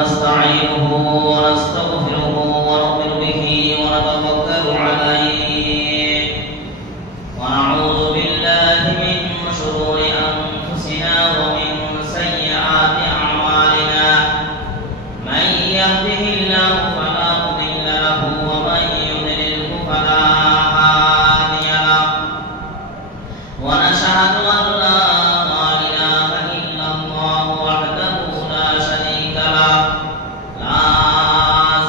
ونستعينه ونستغفره ونؤمن به ونتوكل عليه ونعوذ بالله من شرور أنفسنا ومن سيئات أعمالنا من يهده الله فلا مضل له ومن يضلله فلا هادي له ونشهد أن لا إله إلا الله وحده لا شريك له لا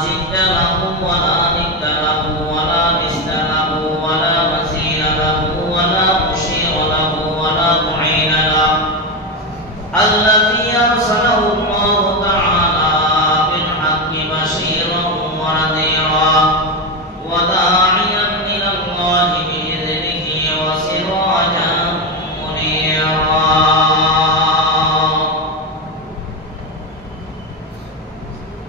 ضد له ولا ند له ولا مثل له ولا مثيل له ولا مشير له ولا معين له الذي أرسله الله تعالى بالحق بشيرا ونذيرا وداعيا إلى الله بإذنه وسراجا منيرا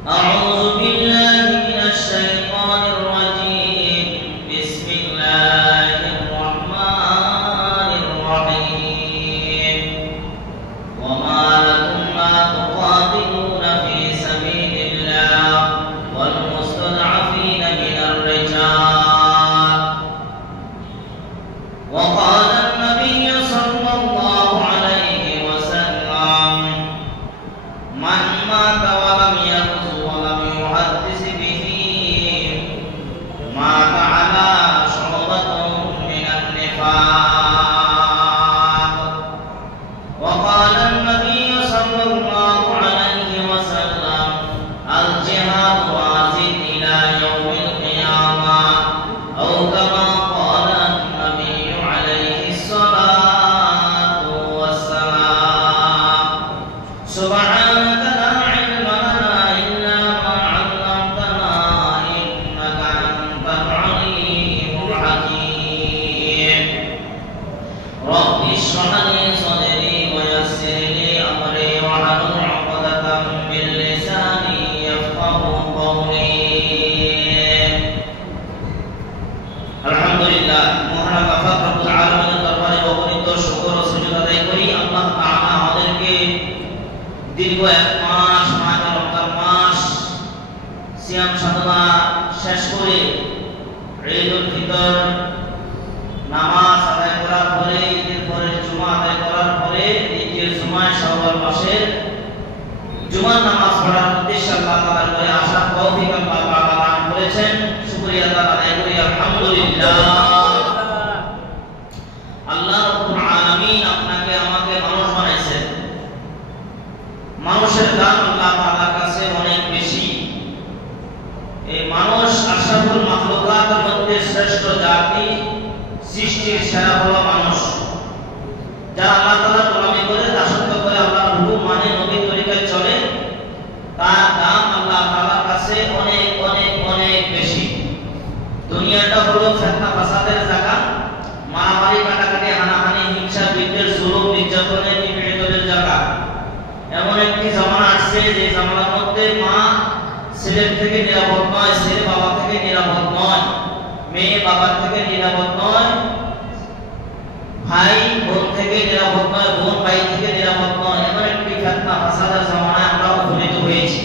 أعوذ بالله من الشيطان الرجيم بسم الله الرحمن الرحيم وما لكم لا تقاتلون في سبيل الله والمستضعفين من الرجال وقال النبي صلى الله عليه وسلم من مات ولم يغز ولم يحدث به مات على شعبة من النفاق وقال النبي صلى الله عليه وسلم الجهاد واجب إلى يوم القيامة أو كما قال النبي عليه الصلاة والسلام سبحانك لا علم لنا إلا ما علمتنا إنك أنت العليم الحكيم رب اشرح لي صدري ويسر لي أمري واحلل عقدة من لساني يفقهوا قولي আলহামদুলিল্লাহ মহান আল্লাহ রব্বুল আলামিনের দরবারে অগণিত শুকর ও সুজুদ আদায় করি আল্লাহ তাআলা আমাদেরকে দীর্ঘ এক মাস মাহে রমজান মাস সিয়াম সাধনা শেষ করে ঈদুল ফিতর নামাজ আদায় করার পরে ঈদের পরে জুমা আদায় করার পরে দ্বিতীয় জুমায় শাওয়াল মাসের জুমার নামাজ পড়ার উদ্দেশ্যে আল্লাহ তাআলা করে আসার তৌফিক আল্লাহ তাআলা দান করেছেন শুকরিয়া আদায় করি আলহামদুলিল্লাহ আল্লাহ রাব্বুল আলামিন আপনাকে আমাকে মানুষ বানাইছেন মানুষের দাম আল্লাহ তাআলার কাছে অনেক বেশি এই মানুষ আশরাফুল মাখলুকাতের মধ্যে শ্রেষ্ঠ জাতি সৃষ্টির সেরা হলো মানুষ যারা আল্লাহ তাআলার গোলামি করে দাসত্ব করে আল্লাহর হুকুম মানে নবীর তরিকায় চলে তার দাম আল্লাহ তাআলার কাছে অনেক অনেক অনেক বেশি দুনিয়াটা হলো ফিতনা ফাসাদের জায়গা মারামারি কাটাকাটি হানাহানি হিংসা বিদ্বেষ জুলুম নির্যাতনের নিপীড়িতদের জায়গা এমন একটি জামানা আসছে যে জামানার মধ্যে মা ছেলের থেকে নিরাপদ নয় ছেলে বাবা থেকে নিরাপদ নয় মেয়ে বাবার থেকে নিরাপদ নয় ভাই বোন থেকে নিরাপদ নয় বোন ভাই থেকে নিরাপদ নয় এমন একটি ফিতনা ফাসাদের জামানায় আমরা উপনীত হয়েছি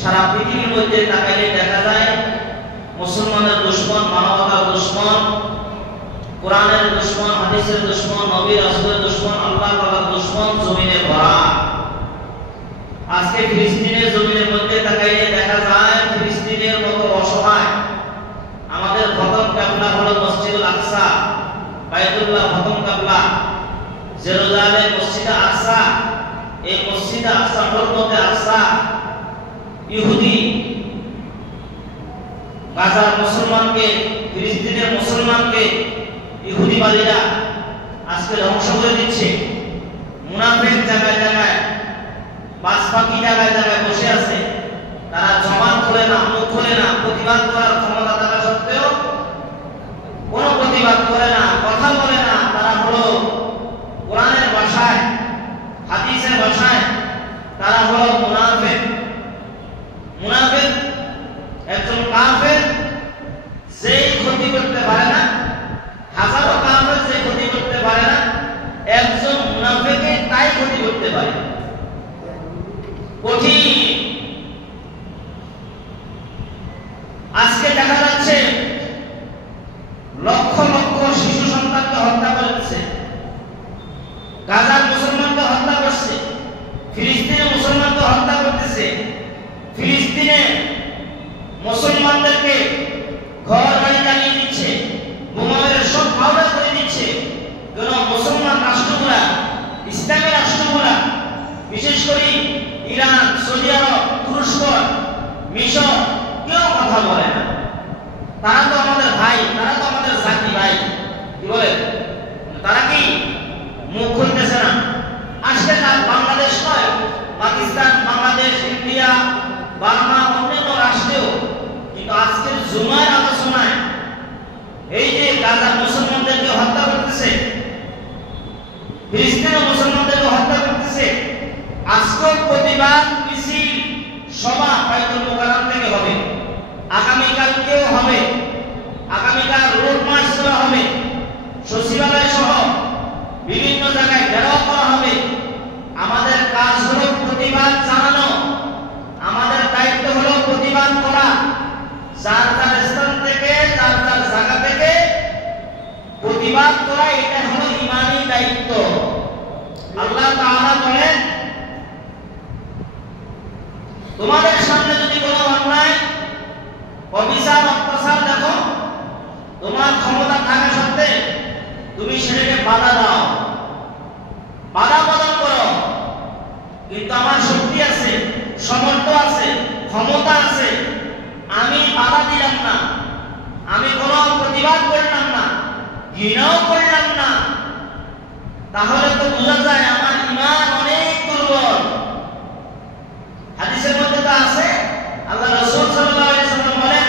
সারা পৃথিবীর মধ্যে তাকাইলে দেখা যায় মুসলমানের দুশমন মানবতার দুশমন কোরআনের দুশমন হাদিসের দুশমন নবী রাসূলের দুশমন আল্লাহ তাআলার দুশমন জমিনে ভরা আজকে ফিলিস্তিনের জমিনের মধ্যে তাকাইলে দেখা যায় ফিলিস্তিনের মতো অসহায় আমাদের প্রথম কিবলা হলো মসজিদুল আকসা বাইতুল্লাহ প্রথম কিবলা জেরুজালেম মসজিদ আকসা এই মসজিদ আকসা হরমতে আকসা ইহুদি গাজার মুসলমানকে ফিলিস্তিনের মুসলমানকে ইহুদিবাদীরা আজকে ধ্বংস করে দিচ্ছে মুনাফিক জায়গায় জায়গায় বাসপাখি জায়গায় জায়গায় বসে আছে তারা জবান খোলে না মুখ খোলে না প্রতিবাদ করার ক্ষমতা থাকা সত্ত্বেও কোনো প্রতিবাদ করে না কথা বলে না তারা হলো কোরআনের ভাষায় হাদিসের ভাষায় তারা হলো মুনাফিক মুনাফিক একজন কাফের যেই ক্ষতি করতে পারে না হাজারো কাফের যে ক্ষতি করতে পারে না একজন মুনাফিক তাই ক্ষতি করতে পারে কঠিন ইরান, সৌদি আরব, তুরস্ক, মিশর কেউ কথা বলে না। তারা তো আমাদের ভাই, তারা তো আমাদের জাতি ভাই, কি বলে? তারা কি মুখ খুলতেছে না? আজকে বাংলাদেশ নয়, পাকিস্তান, বাংলাদেশ, ইন্ডিয়া, বার্মা, অন্যান্য রাষ্ট্রেও কিন্তু আজকের জুমার আলোচনায় এই যে গাজার মুসলমানদেরকে হত্যা করতেছে, ফিলিস্তিনের মুসলমানদেরকে হত্যা করতেছে, আজকের প্রতিবাদ মিছিল সভা বাইতুল মুকাররম থেকে হবে, আগামীকালকেও হবে, আগামীকাল রোড মার্চ করা হবে, সচিবালয় সহ বিভিন্ন জায়গায় ঘেরাও করা হবে। আমাদের কাজ হলো প্রতিবাদ জানানো, আমাদের দায়িত্ব হলো প্রতিবাদ করা। যার যার স্থান থেকে, যার যার জায়গা থেকে প্রতিবাদ করা, এটা হলো ইমানি দায়িত্ব। আল্লাহ তাআলা বলেন, তোমাদের সামনে যদি কোনো অন্যায়, অবিচার, অত্যাচার দেখো, তোমার ক্ষমতা থাকা সত্ত্বে তুমি সেটাকে বাধা দাও, বাধা প্রদান করো। কিন্তু আমার শক্তি আছে, সামর্থ্য আছে, ক্ষমতা আছে, আমি বাধা দিলাম না, আমি কোনো প্রতিবাদ করলাম না, ঘৃণাও করলাম না, তাহলে তো বোঝা যায় আমার ঈমান অনেক দুর্বল। হাদিসের মধ্যে তো আছে, আল্লাহ রাসূল সাল্লাল্লাহু আলাইহি ওয়াসাল্লাম বলেন,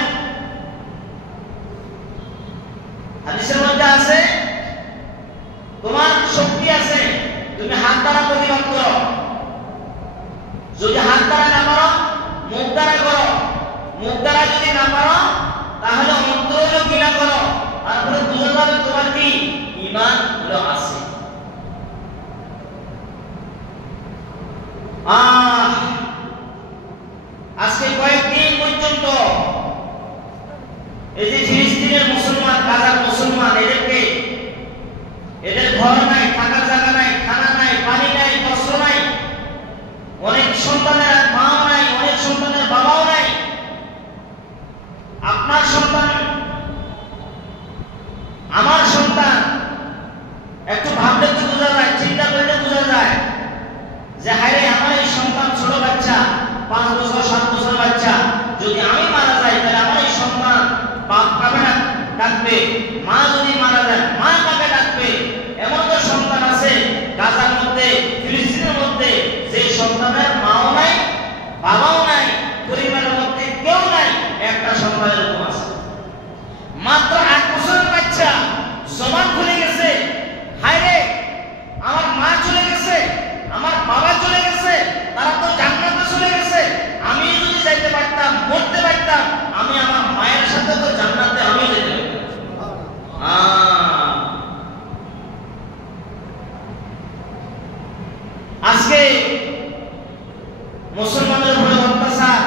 হাদিসের মধ্যে আছে, তোমার শক্তি আছে, তুমি হাত দ্বারা প্রতিবাদ করো, যদি হাত দ্বারা না পারো মুখ দ্বারা করো, মুখ দ্বারা যদি না পারো তাহলে অন্তরে ঘৃণা করো, তারপরে বুঝা যাবে তোমার কি ঈমান হলো আছে। আজকে কয়েকদিন পর্যন্ত এই যে ফিলিস্তিনের মুসলমান, গাজার মুসলমান, এদের ঘর নাই, থাকার জায়গা নাই, খানা নাই, পানি নাই, বস্ত্র নাই, অনেক সন্তানের মাও নাই, অনেক সন্তানের বাবাও নাই। আপনার সন্তান, আমার সন্তান, একটু ভাবলে তো বোঝা যায়, চিন্তা করলে বোঝা যায় যে হায়রে আমার এই সন্তান, ছোট বাচ্চা, 5 বছর 7 বছর বাচ্চা, যদি আমি মারা যাই তাহলে আমার এই সন্তান বাপ কাকে ডাকবে, মা যদি মারা যায় মা কাকে ডাকবে। এমন তো সন্তান আছে গাজার মধ্যে, ফিলিস্তিনের মধ্যে, যে সন্তানের মাও নাই, বাবাও নাই, পরিবারের মধ্যে কেউ নাই, একটা সন্তান এরকম আছে, মাত্র 8 বছরের বাচ্চা, জবান খুলে গেছে, হায়রে আমার মা চলে গেছে, আমার বাবা চলে গেছে, তারা তো জান্নাতে চলে গেছে, আমি যদি যাইতে পারতাম, মরতে পারতাম, আমি আমার মায়ের সাথে তো জান্নাতে আমিও যেতে পারতাম। আজকে মুসলমানদের উপরে অত্যাচার,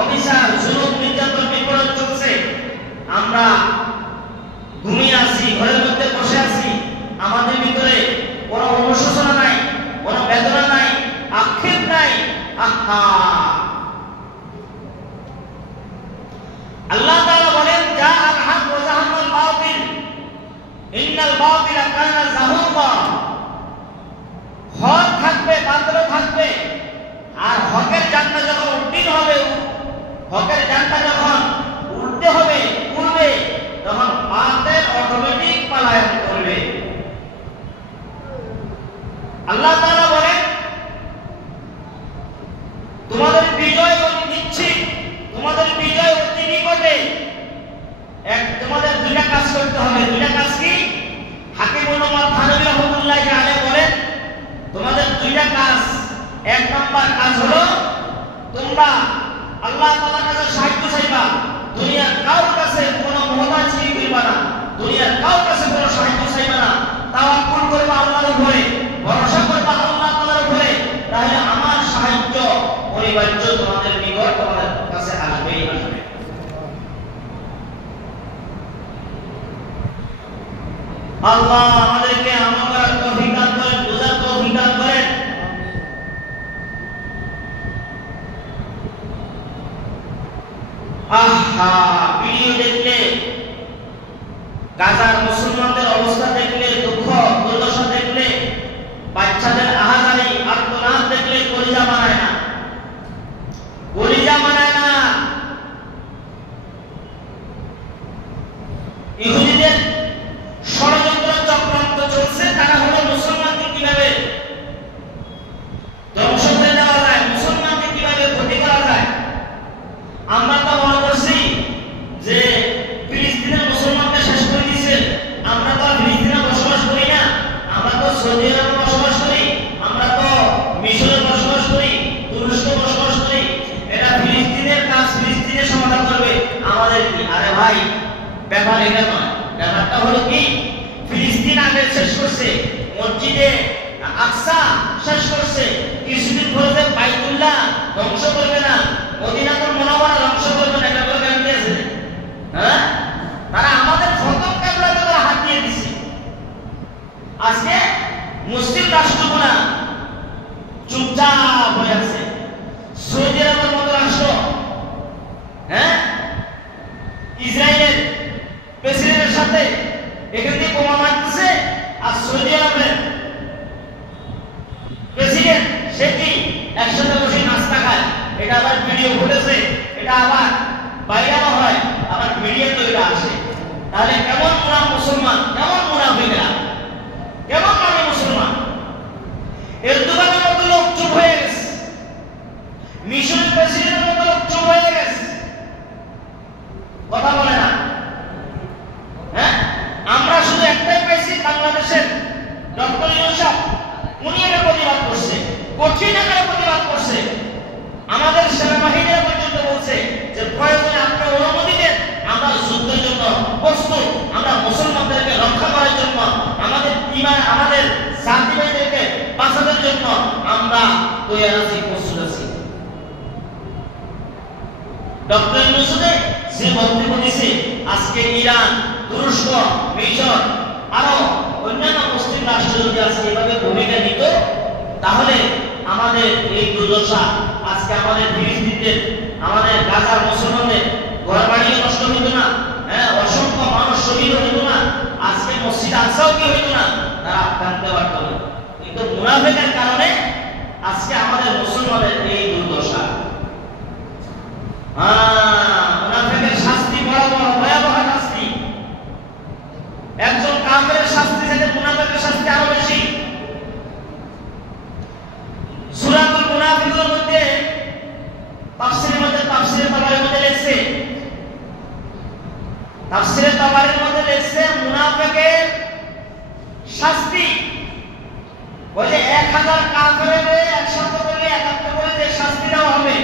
অবিচার, জুলুম, নির্যাতন, বিপরীত চলছে। আমরা ঘুমিয়ে আছি, ঘরের মধ্যে বসে আছি, আমাদের ভিতরে কোনো অনুশোচনা নাই, কোনো বেদনা নাই, আক্ষেপ নাই। আহা, আল্লাহ তাআলা বলেন, যা আল হক ওয়া যাহাকাল বাতিল ইন্নাল বাতিলা কানা যাহুকা। হক থাকবে, বাতিল থাকবে, আর হকের জানটা যখন উদ্দিন হবে, হকের জানটা যখন উঠতে হবে, উড়বে, তখন বাতিল অটোমেটিক পলায়ন করবে। আল্লাহ তাআলা বলেন, তোমাদের বিজয় নিশ্চিত, তোমাদের বিজয় অতি নিকটে। তোমাদের দুইটা কাজ করতে হবে। দুইটা কাজ কি? হাকিমুল উম্মাহ থানভী রাহমাতুল্লাহি আলাইহি বলেন, তোমাদের দুইটা কাজ। 1 নাম্বার কাজ হলো তোমরা আল্লাহ তাআলার কাছে সাহায্য চাইবা, দুনিয়ার কারোর কাছে কোনো মুহতাজি করবা না, দুনিয়ার কারোর কাছে কোনো সাহায্য চাইবা না, তাওয়াক্কুল করবা আল্লাহর উপরে, ভরসা করবা আল্লাহ তাআলার উপরে, তাহলে আমার সাহায্য অনিবার্য তোমাদের নিকট, তোমাদের কাছে আসবেই আসবে। আল্লাহ আমাদেরকে আমল করার তৌফিক দান করেন, বোঝার তৌফিক দান করেন। আহা, ভিডিও দেখলে, গাজার মুসলমানদের অবস্থা দেখলে, দুঃখ দুর্দশা দেখলে, বাচ্চাদের আহাজারি আর্তনাদ দেখলে কলিজা বানায় না। ব্যাপার এটা নয়। ব্যাপারটা হলো কি, ফিলিস্তিন আগে শেষ করছে, মসজিদে আকসা শেষ করছে, কিছুদিন পরে বাইতুল্লাহ ধ্বংস করবে না, মদিনাতুল মুনাওয়ারা ধ্বংস করবে না, এটা বলে গ্যারান্টি আছে? হ্যাঁ, তারা আমাদের প্রথম কেবলাতে তারা হাত দিয়ে দিচ্ছে। আজকে মুসলিম রাষ্ট্রগুলো চুপচাপ হয়ে আছে। সৌদি আরবের মতো রাষ্ট্র, হ্যাঁ, ইসরায়েলের প্রেসিডেন্টের সাথে এখান থেকে বোমা মারতেছে, আর সৌদি আরবের প্রেসিডেন্ট সে কি একসাথে বসে নাস্তা খায়, এটা আবার ভিডিও ফুটেছে, এটা আবার ভাইরাল হয়, আবার মিডিয়াতে এটা আসে। তাহলে কেমন মুসলমান, কেমন মুনাফিকরা, কেমন মানে মুসলমান? এরদোগানের মতো লোক চুপ হয়ে গেছে, মিশরের প্রেসিডেন্টের মতো লোক চুপ হয়ে গেছে, কথা বলে না। হ্যাঁ, আমরা শুধু একটাই পাইছি, বাংলাদেশের ডক্টর ইউসুফ, উনি এটা প্রতিবাদ করছে, কঠিন আকারে প্রতিবাদ করছে। আমাদের সেনাবাহিনীরা পর্যন্ত বলছে যে প্রয়োজনে আপনার অনুমতি দেন, আমরা যুদ্ধের জন্য প্রস্তুত, আমরা মুসলমানদেরকে রক্ষা করার জন্য, আমাদের ঈমান, আমাদের জাতি ভাইদেরকে বাঁচানোর জন্য আমরা তৈরি আছি, প্রস্তুত আছি। ডক্টর ইউসুফ যে বক্তব্য দিয়েছে, আজকে ইরান, তুরস্ক, মিশর আরো অন্যান্য মুসলিম রাষ্ট্র যদি আজকে এভাবে ভূমিকা নিত, তাহলে আমাদের এই দুর্দশা, আজকে আমাদের ফিলিস্তিনদের, আমাদের গাজার মুসলমানদের ঘর বাড়িও নষ্ট হইত না, হ্যাঁ, অসংখ্য মানুষ শহীদ হইত না, আজকে মসজিদ আকসাও কি হইত না, তারা কাঁদতে পারত না। কিন্তু মুনাফিকের কারণে আজকে আমাদের মুসলমানের এই দুর্দশা। মুনাফিকের শাস্তি বড় বড় ভয়াবহ শাস্তি। একজন কাফেরের শাস্তি থেকে মুনাফিকের শাস্তি আরো বেশি। সূরাতুল মুনাফিকুনের মধ্যে তাফসীরের তাবারির মধ্যে লেখছে, তাফসীরের তাবারির মধ্যে লেখছে মুনাফিকের শাস্তি বলে 1000 কাফেরের একসাথে করে একাত্র করে যে শাস্তি দেওয়া হবে,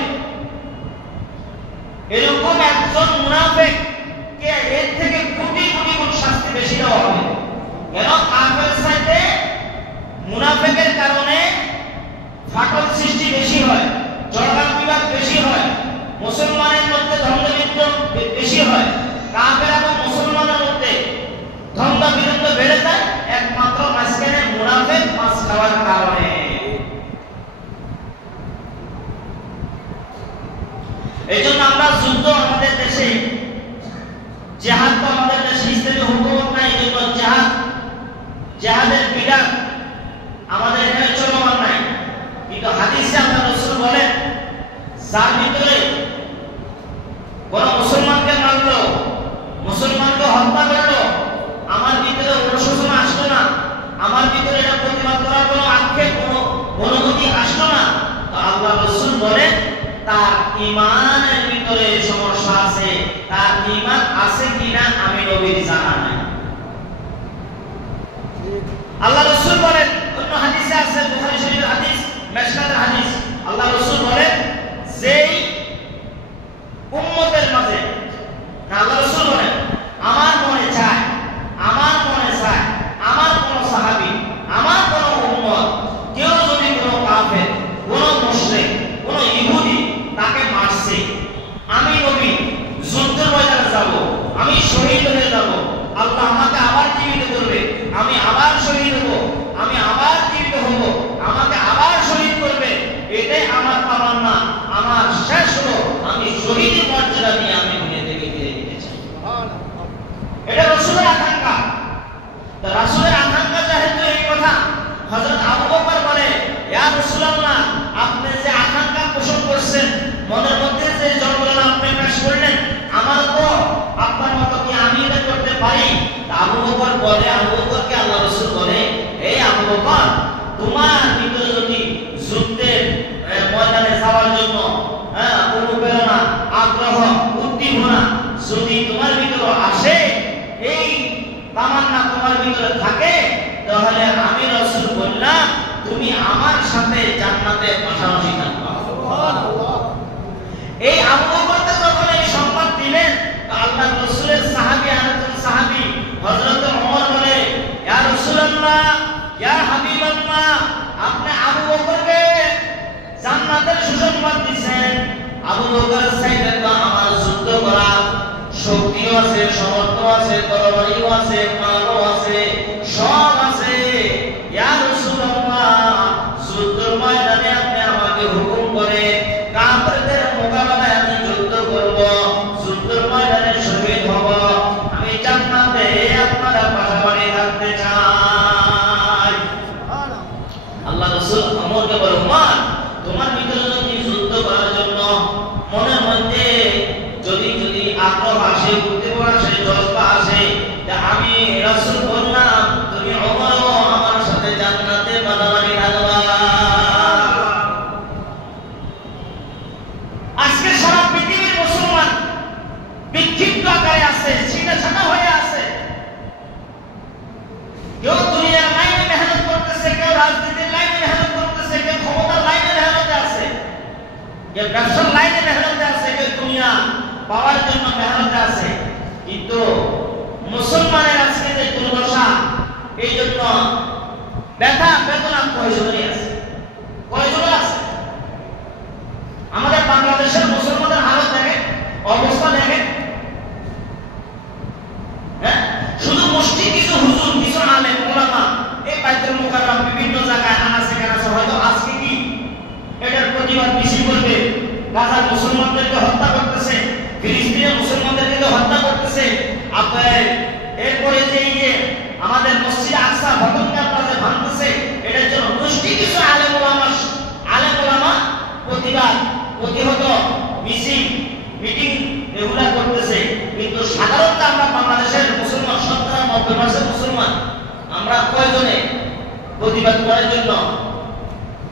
এরকম একজন মুনাফিককে এর থেকে কোটি কোটি গুণ শাস্তি বেশি দেওয়া হবে। কেন? কাফেরের সাথে মুনাফিকের কারণে ফাটল সৃষ্টি বেশি হয়, ঝগড়া বিবাদ বেশি হয়, মুসলমানের মধ্যে দ্বন্দ্ব বেশি হয়, কাফের এবং মুসলমানের মধ্যে দ্বন্দ্ব বিরোধ বেড়ে যায় একমাত্র মাঝখানে মুনাফিক মাছ খাওয়ার কারণে। এই জন্য আমরা যুদ্ধ আমাদের দেশে, জিহাদ তো আমাদের দেশে ইসলামী হুকুমত নাই, এই জন্য জিহাদের বিধান আমাদের এখানে চলমান নাই। কিন্তু হাদিসে আল্লাহ রাসূল বলেন, যার ভিতরে কোন মুসলমানকে মারলো, মুসলমানকে হত্যা করলো, আমার ভিতরে অনুশোচনা আসলো না, আমার ভিতরে এটা প্রতিবাদ করার কোনো আক্ষেপ, কোনো অনুভূতি আসলো না, তো আল্লাহ রাসূল বলেন তার ঈমানের ভিতরে সমস্যা আছে, তার ঈমান আছে কিনা আমি নবীর জানা নাই। আল্লাহ রাসূল বলেন, অন্য হাদিসে আছে, বুখারী শরীফের হাদিস, মিশকাতের হাদিস, আল্লাহ রাসূল বলেন যেই উম্মতের মাঝে, আল্লাহ রাসূল বলেন আমার মনে চায়, আমার মনে চায়, আমার কোন সাহাবী, আমার কোন উম্মত কেউ যদি কোন কাফের, কোন মুশরিক, কোন ইহুদি তাকে মারছে, আমি নবী যুদ্ধের ময়দানে যাব, আমি শহীদ হয়ে যাব, আল্লাহ আমাকে আবার জীবিত করবে, আমি আবার শহীদ হব, আমি আবার জীবিত হব, আমাকে আবার শহীদ করবে, এটাই আমার তামান্না, আমার শেষ হলো, আমি শহীদের মর্যাদা নিয়ে আমি দুনিয়া থেকে বিদায় নিতে চাই। এটা রাসূলের আকাঙ্ক্ষা। তো রাসূলের আকাঙ্ক্ষা যেহেতু এই কথা, হযরত আবু বকর বলে, ইয়া রাসূলুল্লাহ, আপনি যে আকাঙ্ক্ষা পোষণ করছেন, মনের মধ্যে যে জল্পনা আপনি পেশ করলেন, আমার তো আপনার মতো কি আমি এটা করতে পারি? আবু বকর বলে, আবু বকরকে আল্লাহ রাসূল বলে, এই আবু বকর, তোমার ভিতরে যদি যুদ্ধের ময়দানে যাওয়ার জন্য অনুপ্রেরণা, আগ্রহ, উদ্দীপনা যদি তোমার ভিতরে আসে, এই তামান্না তোমার ভিতরে থাকে, তাহলে আমি রাসূল বললাম তুমি আমার সাথে জান্নাতে পাশাপাশি থাকবা। সুবহানাল্লাহ। এই আবু বকরকে যখন এই সংবাদ দিলেন, আল্লাহর রাসূলের সাহাবী হযরত ওমর বলে, ইয়া রাসূলুল্লাহ, ইয়া হাবিবাল্লাহ, আপনি আবু বকরকে জান্নাতের সুসংবাদ দিয়েছেন। আবু বকর চাইলে তো আমার যুদ্ধ করা শক্তিও আছে, সামর্থ্য আছে, তরবারিও আছে, মালও আছে, সব আছে। ইয়া রাসূলুল্লাহ, যুদ্ধের ময়দানে আপনি আমাকে হুকুম করে কাফেরদের মোকাবেলায় আমি যুদ্ধ করব, যুদ্ধের ময়দানে শহীদ হব, আমি জান্নাতে আপনারা পাশাপাশি থাকতে চাই। আল্লাহ রাসূল ওমরকে বলে, ওমর, তোমার ভিতরে যদি যুদ্ধ করার জন্য মনের মধ্যে যদি আগ্রহ আসে, উদ্দীপনা আসে, জজবা আসে, আমি রাসূল বললাম তুমি ওমরও আমার সাথে জান্নাতে পাশাপাশি থাকবা। আজকে সারা পৃথিবীর মুসলমান বিক্ষিপ্ত আকারে আছে, ছিটাছাটা হয়ে আছে। কেউ দুনিয়ার লাইনে মেহনত করতেছে, কেউ রাজনীতির লাইনে মেহনত করতেছে, কেউ ক্ষমতার লাইনে মেহনতে আছে, কেউ ব্যবসার লাইনে মেহনতে আছে, কেউ দুনিয়া পাওয়ার জন্য মেহনতে আছে। কিন্তু মুসলমানের আজকে যে দুর্দশা, এই জন্য ব্যথা বেদনা কয়জনের আছে, কয়জনের আছে। আমাদের বাংলাদেশের মুসলমানদের হালত দেখেন, অবস্থা দেখেন। হ্যাঁ, শুধু মুষ্টি কিছু হুজুর, কিছু আলেম, ওলামা এই বাইতুল মুকাররম বিভিন্ন জায়গায় আনাচে কানাচে হয়তো আজকে কি এটার প্রতিবাদ বেশি করবে। গাজার মুসলমানদেরকে হত্যা করতেছে, ফিলিস্তিনের মুসলমানদেরকে হত্যা করতেছে। আপনার এরপরে যে আমাদের মসজিদ আকসা ভবনকে আপনাদের ভাঙতেছে, এটার জন্য মুষ্টি কিছু আলেম ওলামা প্রতিবাদ, প্রতিহত, মিছিল, মিটিং এগুলা করতেছে। কিন্তু সাধারণত আমরা বাংলাদেশের মুসলমান 90% মুসলমান আমরা কয়জনে প্রতিবাদ করার জন্য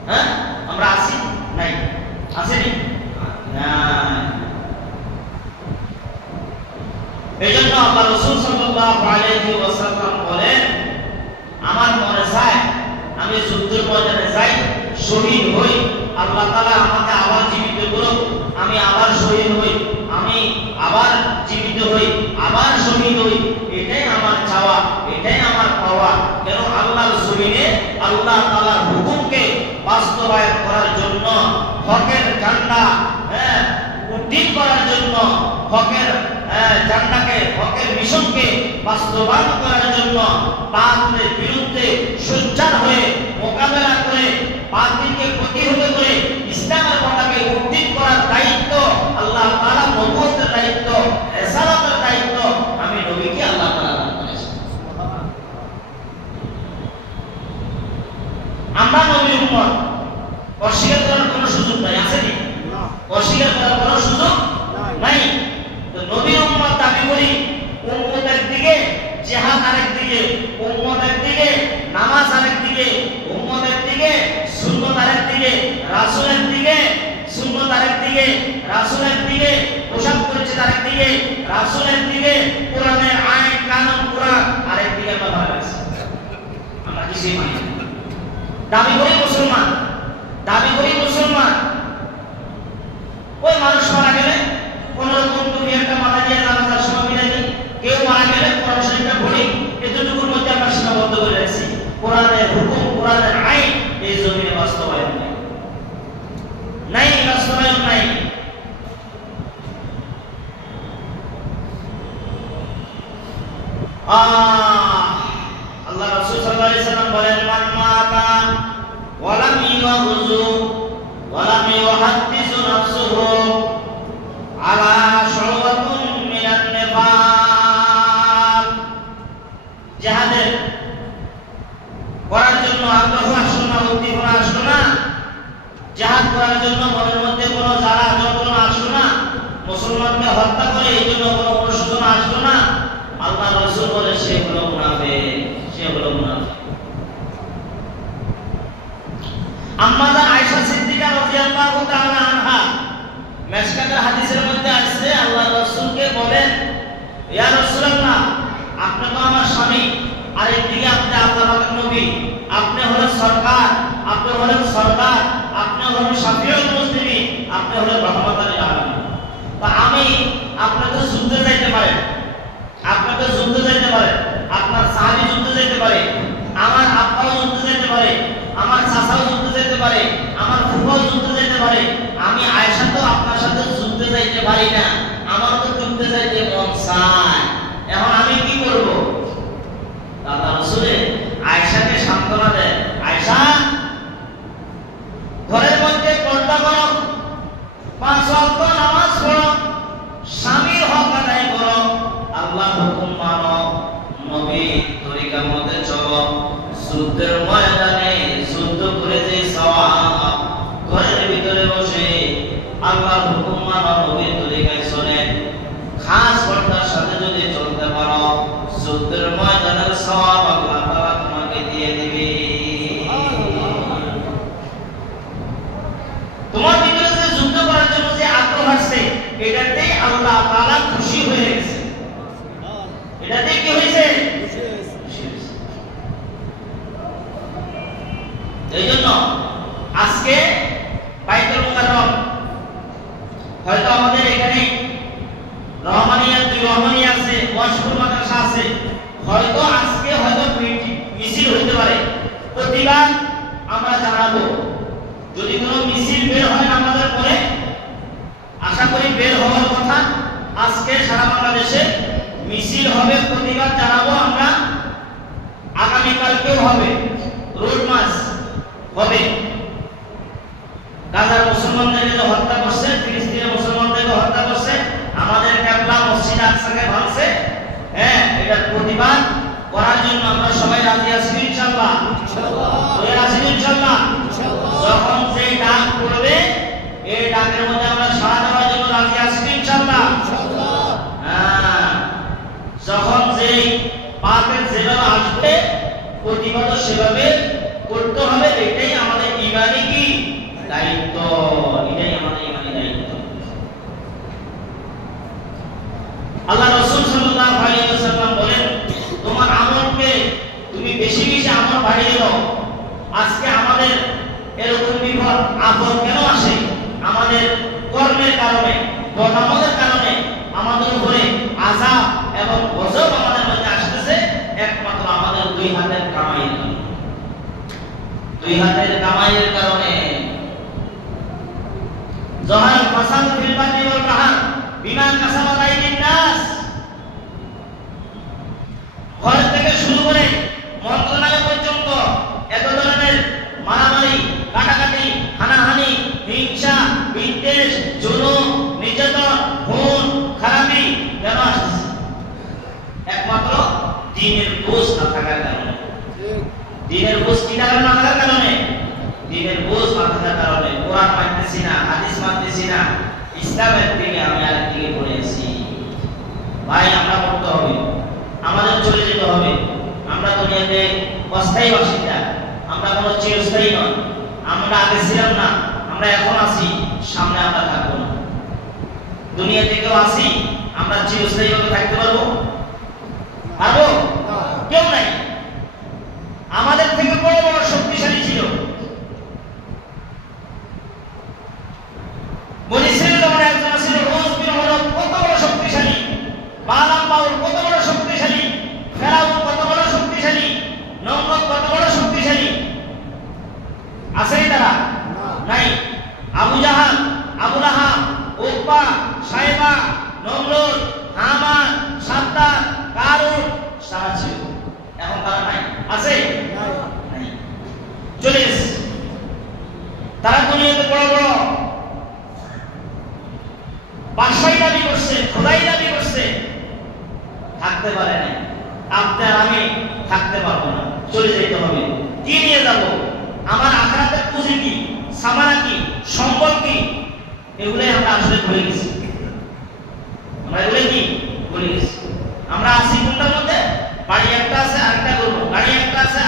হ্যাঁ আমরা আছি? নাই, আসেনি না। এজন্য আল্লাহ রাসূল সাল্লাল্লাহু আলাইহি ওয়াসাল্লাম বলেন, আমার মনে চায় আমি যুদ্ধের ময়দানে যাই, শহীদ হই, আল্লাহ তাআলা আমাকে আবার জীবিত করুক, আমি আবার শহীদ হই, আমি আবার জীবিত হই, আবার শহীদ হই। এটাই আমার চাওয়া, এটাই আমার পাওয়া। কেন আল্লাহর জমিনে আল্লাহ তাআলার হুকুমকে বাস্তবায়ন করার জন্য, হকের ঝান্ডা উড্ডীন করার জন্য, হকের ঝান্ডাকে, হকের মিশনকে বাস্তবায়ন করার জন্য বাতিলের বিরুদ্ধে সোচ্চার হয়ে মোকাবেলা করে, বাতিলকে প্রতিহত করে ইসলামের পতাকাকে উড্ডীন করার দায়িত্ব আল্লাহ তাআলা, নবুয়তের দায়িত্ব, রিসালাতের দায়িত্ব আমি নবীকে আল্লাহ তাআলা দান করেছেন। আমরা নবীর উম্মত, অস্বীকার করার কোনো সুযোগ নাই, আছে কি? অস্বীকার করার কোনো সুযোগ নাই। তো নবীর উম্মত দাবি করি, উম্মত একদিকে, জিহাদ আরেকদিকে, উম্মত একদিকে, নামাজ আরেকদিকে, উম্মত একদিকে, সুন্নাত আরেকদিকে, রাসূল একদিকে, সুন্নাত আরেকদিকে, রাসূল একদিকে, পোশাক পরিচ্ছদ আরেকদিকে, রাসূল একদিকে, কোরআনের আইন কানুন কোরআন আরেকদিকে। আমরা ভালো আছি, আমরা কিছুই মানি না। দাবি করি মুসলমান, দাবি করি মুসলমান। ওই মানুষ মারা গেলে কোন রকম তুমি একটা মাথা দিয়ে জানাজার সময় মিলাই দিই, কেউ মারা গেলে কোরআন শরীফটা পড়ি, এতটুকুর মধ্যে আমরা সীমাবদ্ধ করে রাখছি। কোরআনের হুকুম, কোরআনের আইন এই জমিনে বাস্তবায়ন নাই, নাই বাস্তবায়ন নাই। আল্লাহ রাসূল সাল্লাল্লাহু আলাইহি ওয়াসাল্লাম বলেন, মান মাতা ওয়া লাম ইয়াগযু ওয়া লাম ইউহাদ্দিসু নাফসুহু আলা শুবাতুন মিনান নিফাক। জিহাদের করার জন্য আগ্রহ আসলো না, উদ্দীপনা আসলো না, জিহাদ করার জন্য মনের মধ্যে কোনো জ্বালা যন্ত্রণা আসলো না, মুসলমানকে হত্যা করে এই জন্য কোনো অনুশোচনা আসলো না। আল্লাহ রাসূল বলে সে হলো মুনাফিক, সে হলো মুনাফিক। আম্মা আয়েশা সিদ্দিকা রাদিয়াল্লাহু তাআলা আনহা মেশকাতের হাদিসের মধ্যে আছে, আল্লাহ রাসূলকে বলেন, ইয়া রাসূলুল্লাহ, আপনি তো আমার স্বামী, আর একদিকে আপনি আল্লাহর নবী, আপনি হলেন সরকার, আপনি হলেন সরদার, আপনি হলেন শাফিউল মুসলিমিন, আপনি হলেন রাহমাতুল লিল আলামিন। তো আমি আপনি তো যুদ্ধে যাইতে পারেন, আপনি তো যুদ্ধে যাইতে পারেন, যেতে পারে, আমার আব্বাও যুদ্ধে যেতে পারে, আমার চাচাও যুদ্ধে যেতে পারে, আমার ফুফাও যুদ্ধে যেতে পারে, আমি আয়েশা তো আপনার সাথে যুদ্ধে যাইতে পারি না, আমার তো যুদ্ধে যাইতে মন চায়, এখন আমি কি করব? আল্লাহ রাসূল আয়েশাকে সান্ত্বনা দেন, আয়েশা ঘরের মধ্যে পর্দা করো, 5 ওয়াক্ত নামাজ পড়ো, স্বামীর হক আদায় করো, আল্লাহর হুকুম মানো, নবীর তরিকার মধ্যে চলো, যুদ্ধের ময়দানে যুদ্ধ করে যে সওয়াব, ঘরের ভিতরে বসে আল্লাহর হুকুম মানো, নবীর তরিকায় চলে, খাস পর্দার সাথে যদি চলতে পারো, যুদ্ধের ময়দানের সওয়াব আল্লাহ তাআলা তোমাকে দিয়ে দিবে। তোমার ভিতরে যে যুদ্ধ করার জন্য যে আগ্রহ আসছে, এটাতেই আল্লাহ তাআলা খুশি হয়ে গেছে, এটাতে কি হয়েছে? এইজন্য আজকে বাইতুল মুকাররম, হয়তো আমাদের এখানে রহমানিয়া, 2 রহমানিয়া আছে, ওয়াশপুর মাদ্রাসা আছে, হয়তো আজকে হয়তো মিছিল হতে পারে, প্রতিবাদ আমরা জানাবো। যদি কোনো মিছিল বের হয় আমাদের পরে, আশা করি বের হওয়ার কথা, আজকে সারা বাংলাদেশে মিছিল হবে, প্রতিবাদ জানাবো আমরা, আগামীকালকেও হবে, রোড মার্চ হবে। গাজার মুসলমানদেরকে হত্যা করছে, ফিলিস্তিনের মুসলমানদেরকে হত্যা করছে, আমাদের কেবলা মসজিদ আকসাকে ভাঙছে, হ্যাঁ, এটার প্রতিবাদ করার জন্য আমরা সবাই রাজি আছি ইনশাআল্লাহ, ইনশাআল্লাহ রাজি ইনশাআল্লাহ। যখন যেই ডাক পড়বে, এই ডাকের মধ্যে আমরা সাড়া দেওয়ার জন্য রাজি আছি ইনশাআল্লাহ, ইনশাআল্লাহ। হ্যাঁ, যখন যেই পাকের যেভাবে আসবে, প্রতিবাদ সেভাবে করতে হবে, এটাই আমাদের ঈমানি কি দায়িত্ব, এটাই আমাদের ঈমানি দায়িত্ব। আল্লাহ রাসূল সাল্লাল্লাহু আলাইহি ওয়াসাল্লাম বলেন, তোমার আমলকে তুমি বেশি বেশি আমল বাড়িয়ে দাও। আজকে আমাদের এরকম বিপদ আপদ কেন আসে? আমাদের কর্মের কারণে, বদআমলের কারণে আমাদের উপরে আযাব এবং গজব আমাদের মধ্যে আসতেছে, একমাত্র আমাদের 2 হাতের কামাইয়ের কারণে, 2 হাতের কামাইয়ের কারণে। জহার ফাসাদ ফিল বাররি ওয়াল বাহর বিমা কাসাবাত আইদিন নাস, ঘর থেকে শুরু করে মন্ত্রণালয় পর্যন্ত এত ধরনের মারামারি, কাটাকাটি, হানাহানি, হিংসা, বিদ্বেষ, জুলুম, নির্যাতন, খুন, খারাপি কেন আসছে? একমাত্র দ্বীনের বোঝ না থাকার কারণে। দ্বীনের বোঝ কি না থাকার কারণে? দ্বীনের বোঝ না থাকার কারণে। কোরআন মানতেছি না, হাদিস মানতেছি না, ইসলামের দিকে আমি আরেক দিকে পড়ে আছি। ভাই, আমরা করতে হবে, আমাদের চলে যেতে হবে। আমরা দুনিয়াতে অস্থায়ী বাসিন্দা, আমরা কোনো চিরস্থায়ী নয়। আমরা আগে ছিলাম না, আমরা এখন আছি, সামনে আমরা থাকবো না। দুনিয়া থেকেও আছি, আমরা চিরস্থায়ীভাবে থাকতে পারবো? পারবো? কেউ নাই। আমাদের থেকে বড় বড় শক্তিশালী ছিল। বনি ইসরাঈল নামে একজন ছিল, রোজ বিন হরব, কত বড় শক্তিশালী। বালাম বাউল কত বড় শক্তিশালী। ফেরাউন কত বড় শক্তিশালী। নমরুদ কত বড় শক্তিশালী। আছে তারা? নাই। আবু জাহাল, আবু লাহাব, উতবা, সাইবা, নমরুদ, হামান, সাদ্দাত, কারুন তারা ছিল। এখন তারা নাই। আছে? নাই। চলে এসেছে। তারা দুনিয়াতে বড় বড় বাদশাহী দাবি করছে, খোদাই দাবি করছে, থাকতে পারে না। আপনার আমি থাকতে পারবো না, চলে যেতে হবে। কি নিয়ে যাব? আমার আখিরাতের পুঁজি কি, সামানা কি, সম্পদ কি, এগুলাই আমরা আসলে ভুলে গেছি। আমরা এগুলো কি ভুলে গেছি। আমরা আছি কোনটার মধ্যে? বাড়ি একটা আছে, আরেকটা করবো, গাড়ি একটা আছে,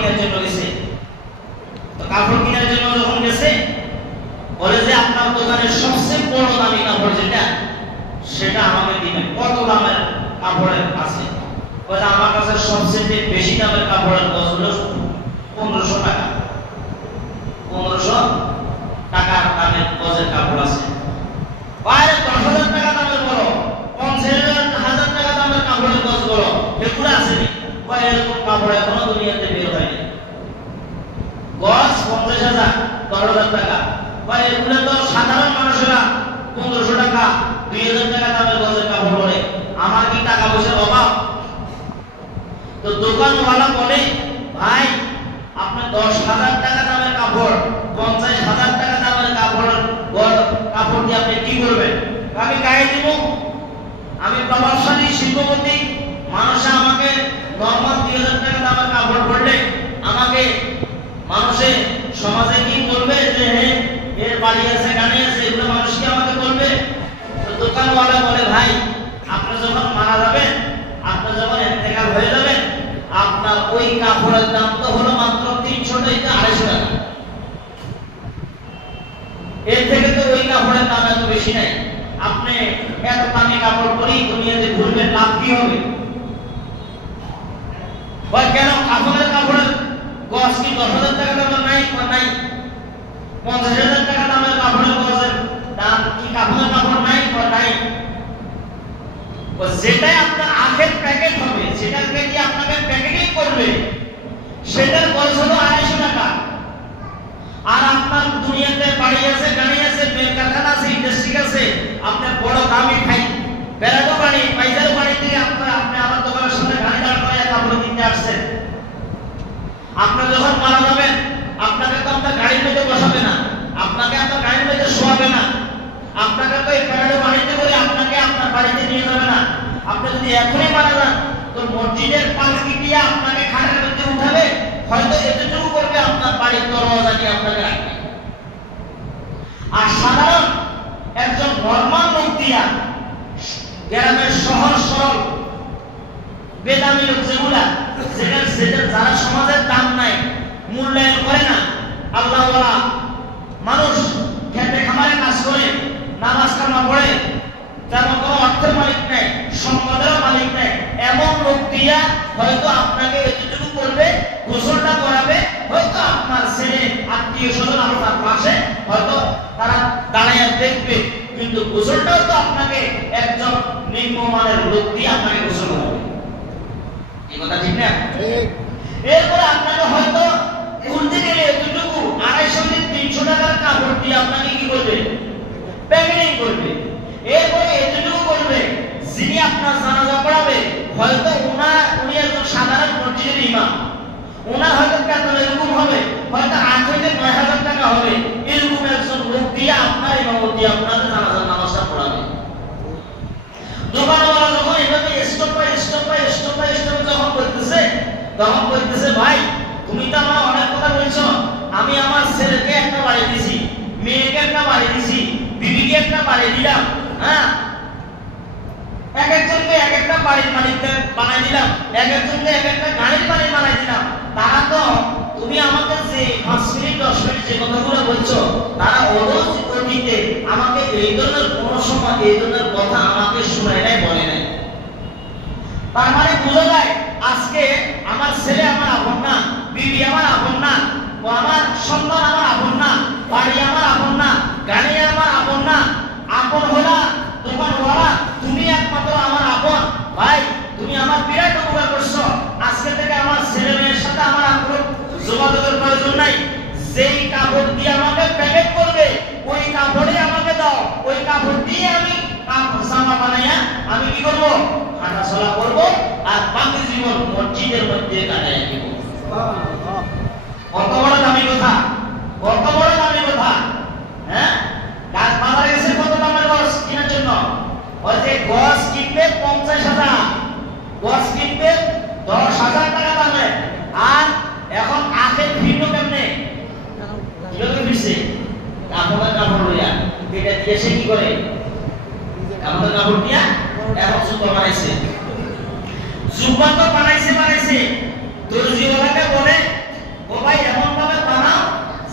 কেনার জন্য গেছে। তো কাপড় কেনার জন্য যখন গেছে, বলে যে আপনার দোকানের সবচেয়ে বড় দামি কাপড় যেটা, সেটা আমাকে দিবেন। কত দামের কাপড়ের আছে? বলে আমার কাছে সবচেয়ে বেশি দামের কাপড়ের গজ হলো 1500 টাকা। 1500 টাকার দামের গজের কাপড় আছে। বাইরে 10,000 টাকা দামের বড়, 50,000 টাকা দামের কাপড়ের গজ বড়, এগুলো আছে নি? এরকম কাপড় এখনো দুনিয়াতে বের হয়নি। গজ 50,000, 10,000 টাকা, এগুলো তো সাধারণ মানুষেরা 1500 টাকা, 2,000 টাকা দামের গজের কাপড় পরে। আমার কি টাকা পয়সার অভাব? তো দোকানওয়ালা বলে, ভাই আপনি 10,000 টাকা দামের কাপড়, 50,000 টাকা দামের কাপড় দিয়ে আপনি কি করবেন? আমি গায়ে দিব। আমি প্রভাবশালী শিল্পপতি, মানুষ আমাকে নরমাল 2,000 টাকা দামের কাপড় পরলে আমাকে মানুষে সমাজে কি বলবে? যে এর বাড়ি আছে, গাড়ি আছে, এগুলো মানুষ কি আমাকে বলবে? তো দোকানওয়ালা বলে, ভাই আপনি যখন মারা যাবেন, আপনি যখন ইন্তেকাল হয়ে যাবেন, আপনার ওই কাপড়ের দাম তো হলো মাত্র 300 থেকে 250 টাকা। এর থেকে তো ওই কাপড়ের দাম এত বেশি নাই। আপনি এত দামি কাপড় পরেই দুনিয়াতে ঘুরবেন, লাভ কি হবে? কেন কাপড়ের গজ কি 10,000 টাকা দামের নাই? 50,000 টাকা দামের কাপড়ের গজের দাম কি কাপড়ের কাপড় নাই? নাই। যেটাই আপনার আখের প্যাকেট হবে, সেটাকে কি আপনাকে প্যাকেটিং করবে, সেটার গজ হলো 250 টাকা। আর আপনার দুনিয়াতে বাড়ি আছে, গাড়ি আছে, বেল কারখানা আছে, ইন্ডাস্ট্রি আছে, আপনার বড় দামি খাই বেড়াতো বাড়ি, পাইজারো বাড়ি থেকে আপনি আমার দোকানের সামনে গাড়ি দাঁড় করে কাপড় কিনতে আসছেন। আপনি যখন মারা যাবেন, আপনাকে তো আপনার গাড়ির মধ্যে বসাবে না, আপনাকে আপনার গাড়ির মধ্যে শোয়াবে না, আপনাকে তো এই বেড়াতো বাড়িতে করে আপনাকে আপনার বাড়িতে নিয়ে যাবে না। আপনি যদি এখনই মারা যান, তো মসজিদের পালকি দিয়ে আপনাকে খাটের মধ্যে উঠাবে, হয়তো এতটুকু করবে, আপনার বাড়ির দরজা দিয়ে আপনাকে রাখবে। আর সাধারণ একজন নরমাল লোক দিয়া, গ্রামের সহজ সরল বেদামি লোক যেগুলা, যারা সমাজের দাম নাই, মূল্যায়ন করে না, আল্লাহওয়ালা মানুষ, খেতে খামারে কাজ করে, নামাজ কালাম পড়ে, তেমন কোনো অর্থের মালিক নেই, সম্পদেরও মালিক নেই, এমন লোক দিয়া হয়তো আপনাকে এতটুকু করবে, গোসলটা করাবে, হয়তো আপনার ছেলে আত্মীয় স্বজন আপনার পাশে হয়তো তারা দাঁড়াইয়া দেখবে, কিন্তু গোসলটাও তো আপনাকে একজন নিম্নমানের লোক দিয়ে আপনাকে গোসল করাবে। এই কথা ঠিক না? এরপরে আপনাকে হয়তো ঘুরতে গেলে এতটুকু 250 থেকে 300 টাকার কাপড় দিয়ে আপনাকে কি করবে? প্যাকেটিং করবে। এরপরে এতটুকু করবে, যিনি আপনার জানাজা পড়াবে, হয়তো উনি একজন সাধারণ মসজিদের ইমাম, ওনার হয়তো বেতন এরকম হবে, হয়তো 8 থেকে 9,000 টাকা হবে, এরকম একজন লোক দিয়ে আপনার ইমামতি আপনার জানাজার নামাজটা পড়াবে। দোকানওয়ালা যখন এভাবে স্টপ বাই স্টপ যখন করতেছে, তখন বলতেছে, ভাই তুমি তো আমার অনেক কথা বলছো, আমি আমার ছেলেকে একটা বাড়ি দিছি, মেয়েকে একটা বাড়ি দিছি, বিবিকে একটা বাড়ি দিলাম, হ্যাঁ, এক একজনকে এক একটা বাড়ির মালিক বানাই দিলাম, এক একজনকে এক একটা গাড়ির মালিক বানাই দিলাম। তারা তো তুমি আমাকে যে 5 মিনিট 10 মিনিট যে কথাগুলো বলছো, তারা অতীতে আমাকে এই ধরনের কোনো সময় এই ধরনের কথা আমাকে শোনায় নাই, বলে নাই। তার মানে বোঝা যায়, আজকে আমার ছেলে আমার আপন না, বিবি আমার আপন না, আমার সন্তান আমার আপন না, বাড়ি আমার আপন না, গাড়ি আমার আপন না। আপন হলা দোকানওয়ালা, তুমি একমাত্র আমার আপন। ভাই তুমি আমার বিরাট উপকার করছো, আজকে থেকে আমার ছেলে মেয়ের সাথে আমার আর কোনো যোগাযোগের প্রয়োজন নাই। যেই কাপড় দিয়ে আমাকে প্যাকেট করবে, ওই কাপড়ে আমাকে দাও, ওই কাপড় দিয়ে আমি জামা বানাইয়া আমি কি করবো? হাঁটাচলা করবো, আর বাকি জীবন মসজিদের মধ্যে কাটাই দিব। কত বড় দামি কথা, কত বড় দামি কথা। হ্যাঁ, গাছ বাজারে গেছে কত দামের গছ কেনার জন্য, ওই যে গছ কিনবে 50,000, গছ কিনবে 10,000 টাকা দামে। আর এখন আখের ভিন্ন কেমনে কিভাবে ফিরছে? কাপড় লইয়া এটা দিয়ে সে কি করে? কাপড় দিয়া এখন জুব্বা বানাইছে। জুব্বা তো বানাইছে, দর্জিওয়ালাকে বলে ও ভাই এমন ভাবে বানাও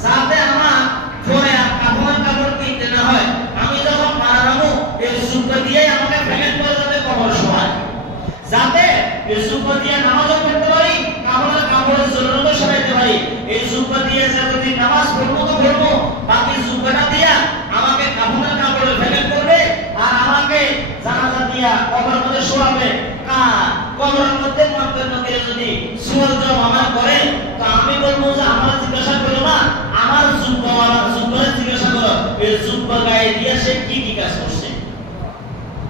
যাতে আমার পরে কাফনের কাপড় কিনতে না হয়, আমি যখন মারা যাবো এই জুব্বা দিয়ে আমাকে প্যাকেট করে যাবে কবর সময়, যাতে এই জুব্বা দিয়ে নামাজও পড়তে পারি, কাফনের কাপড়ের জরুরতও সরাইতে পারি। এই জুব্বা দিয়ে যতদিন নামাজ পড়বো তো পড়বো, বাকি জুব্বাটা দিয়া আমাকে কাফনের কাপড়ে প্যাকেট করবে আর আমাকে জানাজা দিয়া কবরের মধ্যে শোয়াবে। কবরের মধ্যে মন্ত্রের নবীরে যদি সুয়াল জবাব আমার করে, তো আমি বলবো যে আমার জিজ্ঞাসা করো না, আমার জুব্বারে জিজ্ঞাসা করো এই জুব্বা গায়ে দিয়ে সে কি কি কাজ করছে।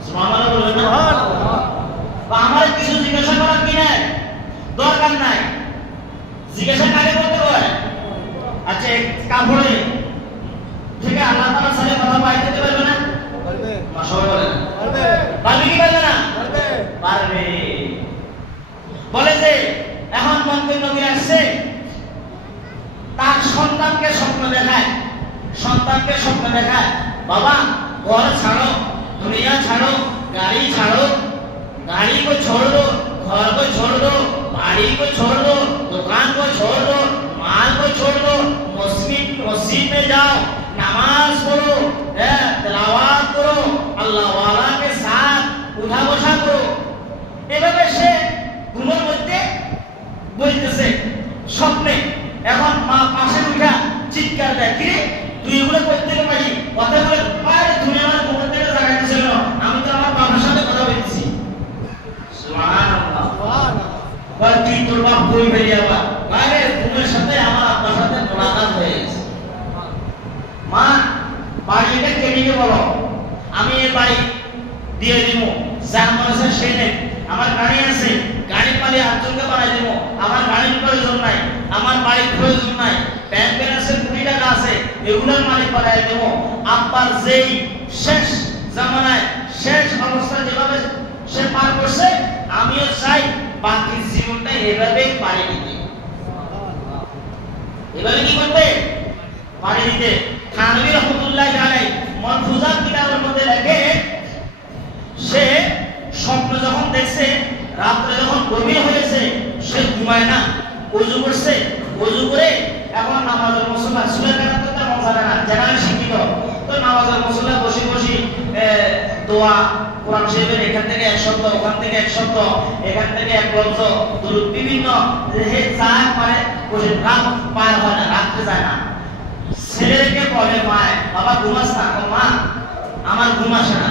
সুবহানাল্লাহ বলবেন না? বা আমার কিছু জিজ্ঞাসা করার কি নাই, দরকার নাই, জিজ্ঞাসা কাকে করতে হয়? আচ্ছা কাপড়ে ঠিক আছে আল্লাহ তাআলা সাথে কথা বলতে পারবে না? পারবে। সবাই বলেন পারবে। পারবে কি পারবে না? পারবে। পারবে। বলে যে এখন মন্ত্রী নবী আসছে, তার সন্তানকে স্বপ্ন দেখায়, সন্তানকে স্বপ্ন দেখায় বাবা ঘর ছাড়ো, দুনিয়া ছাড়ো, गाड़ी ছাড়ো, गाड़ी को छोड़ दो, घर को छोड़ दो, बाड़ी को छोड़ दो, दुकान को छोड़ दो, माल को छोड़ दो, मस्जिद में जाओ, नमाज पढ़ो, तिलावत करो, अल्लाह वाला के साथ उठा बसा करो। এভাবে সে ঘুমের মধ্যে বলতেছে স্বপ্নে। এখন মা পাশে উঠা চিৎকার দেয়, কি তুই এগুলো করতে পারি, কথা বলে আরে তুমি আমার ঘুমের থেকে জাগাইতেছিল না, আমি তো আমার বাবার সাথে কথা বলছি। সুবহানাল্লাহ সুবহানাল্লাহ। বল তুই তোর বাপ কই বেরিয়ে আবার, আরে ঘুমের সাথে আমার আব্বার সাথে মোলাকাত হয়ে গেছে। মা বাড়িটা কেটে বলো, আমি এই বাড়ি দিয়ে দিব, যার মানুষের সে নেই, আমার গাড়ি আছে, গাড়ির মালিক আটজনকে বানাই দিব, আমার গাড়ির প্রয়োজন নাই, আমার বাড়ির প্রয়োজন নাই, ব্যাংক ব্যালেন্সের কোটি টাকা আছে, এগুলোর মালিক বানাই দেব। আব্বার যেই শেষ জামানায় শেষ অবস্থা যেভাবে সে পার করছে, আমিও চাই বাকি জীবনটা এভাবেই পাড়ি দিতে। এভাবে কি করতে পাড়ি দিতে। থানভী রহমাতুল্লাহ আলাইহি মাহফুজাত কিতাবের মধ্যে লেখে, সে স্বপ্ন যখন দেখছে, রাত্রে যখন গভীর হয়েছে, সে ঘুমায় না, ওযু করছে, ওযু করে এখন নামাজের মুসল্লা সুরা কেরাত করতে মন চায় না, জেনারেল শিক্ষিত তো নামাজের মুসল্লা বসে বসে দোয়া কোরআন শরীফের এখান থেকে এক শব্দ, ওখান থেকে এক শব্দ, এখান থেকে এক লফজ, দুরূদ বিভিন্ন হে চায় মানে বসে রাত পার হয় না, রাত্রে যায় না। ছেলেকে বলে মা বাবা ঘুমাস না, মা আমার ঘুম আসে না,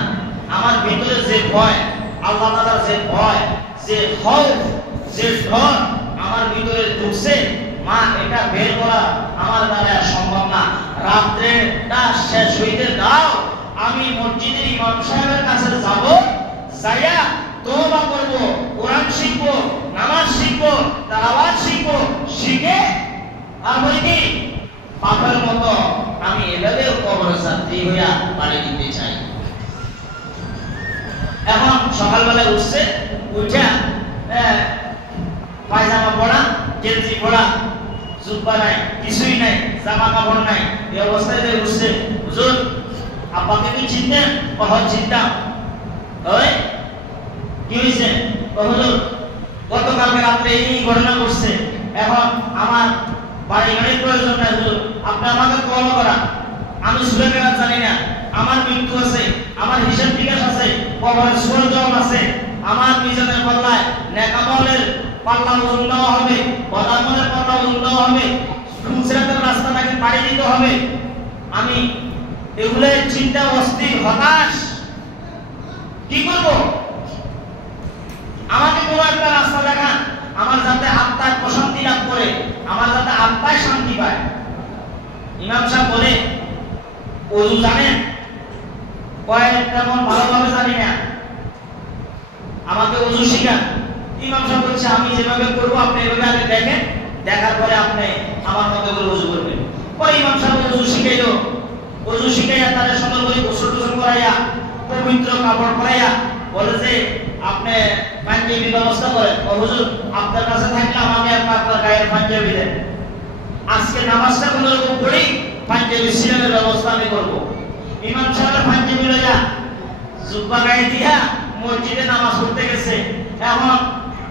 আমার ভিতরে যে ভয়, আল্লাহ তাআলার যে ভয়, যে খৌফ, যে ডর আমার ভিতরে ঢুকছে, মা এটা বের করা আমার দ্বারা সম্ভব না, রাত্রেটা শেষ হইতে দাও, আমি মসজিদের ইমাম সাহেবের কাছে যাব, যাইয়া তওবা করব, কোরআন শিখব, নামাজ শিখব, তেলাওয়াত শিখব, শিখে আর বলি কি পাপের মতো আমি এভাবে কবরে যাত্রী হইয়া বাড়ি দিতে চাই। এখন সকালবেলা উঠছে, উঠা পায়জামা পরা, গেঞ্জি পরা, জুব্বা নাই, কিছুই নাই, জামা কাপড় নাই, এই অবস্থায় যে উঠছে, হুজুর আব্বাকে কি চিনতেন? কখন চিনতাম। ওই কি হয়েছে? হুজুর গতকালকে রাত্রে এই ঘটনা ঘটছে, এখন আমার বাড়ি গাড়ির প্রয়োজন নাই হুজুর, আপনি আমাকে কল করা, আমি সুরা কেরাত জানি না, আমার মৃত্যু আছে, আমার হিসাব নিকাশ আছে, কবরের সুয়াল জবাব আছে, আমার মিজানের পাল্লায় নেক আমলের পাল্লা ওজন দেওয়া হবে, বদামলের পাল্লা ওজন দেওয়া হবে, ফুলসিরাতের রাস্তাটাকে পাড়ি দিতে হবে। আমি এগুলো চিন্তা অস্থির হতাশ, কি করব? আমাকে কোনো একটা রাস্তা দেখান, আমার যাতে আত্মায় প্রশান্তি লাভ করে, আমার যাতে আত্মায় শান্তি পায়। ইমাম সাহেব বলে ওযু জানেন? কয় তেমন ভালোভাবে জানি না, আমাকে ওযু শিখান। ইমাম সাহেব বলছে আমি যেভাবে করব আপনি এভাবে আগে দেখেন, দেখার পরে আপনি আমার মতো করে ওযু করবেন। পরে ইমাম সাহেব ওযু শিখাইলো, ওযু শিখাইয়া তাদের সুন্দর করে গোসল টোসল করাইয়া পবিত্র কাপড় পরাইয়া বলে যে আপনি পাঞ্জাবি ব্যবস্থা করেন। হুজুর আপনার কাছে থাকলে আমাকে আপনার গায়ের পাঞ্জাবি দেন, আজকে নামাজটা কোন রকম পড়ি, পাঞ্জাবি সিলামের ব্যবস্থা আমি করব। ইমাম সাহেবের পাঞ্জাবি লইয়া জুব্বা গায়ে দিয়া মসজিদে নামাজ পড়তে গেছে। এখন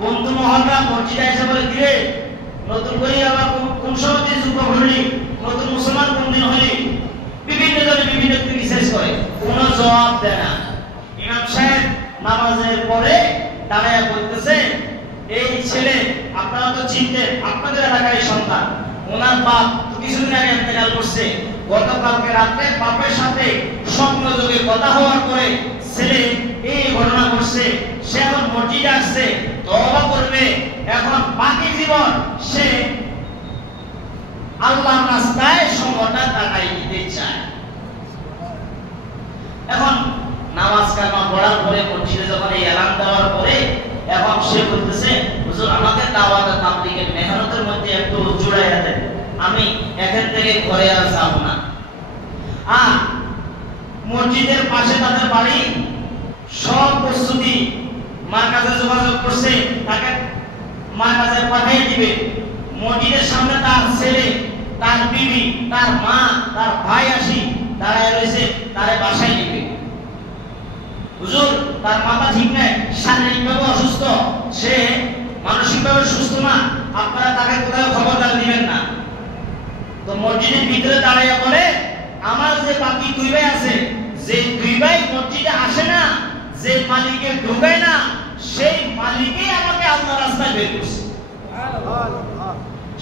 বন্ধু মহল্লা মসজিদে এসে বলে, দিরে নতুন করে আবার কোন সমাজে যুগ হলি, নতুন মুসলমান কোন দিন হলি, বিভিন্ন জনে বিভিন্ন ক্রিটিসাইজ করে, কোনো জবাব দেয় না। ইমাম সাহেব নামাজের পরে দাঁড়ায় বলতেছে, এই ছেলে আপনারা তো চিনতেন, আপনাদের এলাকার সন্তান, ওনার বাপ কিছুদিন আগে ইন্তেকাল করছে, গতকালকে রাতে বাপের সাথে স্বপ্নযোগে কথা হওয়ার পরে ছেলে এই ঘটনা ঘটছে, সে এখন মসজিদে আসছে, তওবা করবে, এখন বাকি জীবন সে আল্লাহর রাস্তায় সময়টা কাটাই দিতে চায়। এখন নামাজ কালমা পড়ার পরে মসজিদে যখন এই এলান দেওয়ার পরে এখন সে বলতেছে, হুজুর আমাকে দাওয়াত তাবলীগের মেহনতের মধ্যে একটু জুড়াইয়া দেন, আমি এখান থেকে ঘরে আর যাব না। মসজিদের পাশে তাদের বাড়ি, সব প্রস্তুতি, মার কাছে যোগাযোগ করছে, তাকে মার কাছে পাঠিয়ে দিবে। মসজিদের সামনে তার ছেলে, তার বিবি, তার মা, তার ভাই আসি দাঁড়ায় রয়েছে, তারে বাসায় নিবে। হুজুর তার মাথা ঠিক নাই, শারীরিকভাবে অসুস্থ, সে মানসিকভাবে সুস্থ না, আপনারা তাকে কোথাও খবরদার দিবেন না। তো মসজিদের ভিতরে দাঁড়াইয়া বলে, আমার যে বাকি দুই ভাই আছে, যে দুই ভাই মসজিদে আসে না, যে মালিকে ঢুকায় না, সেই মালিকই আমাকে আল্লাহর রাস্তায় বের করছে।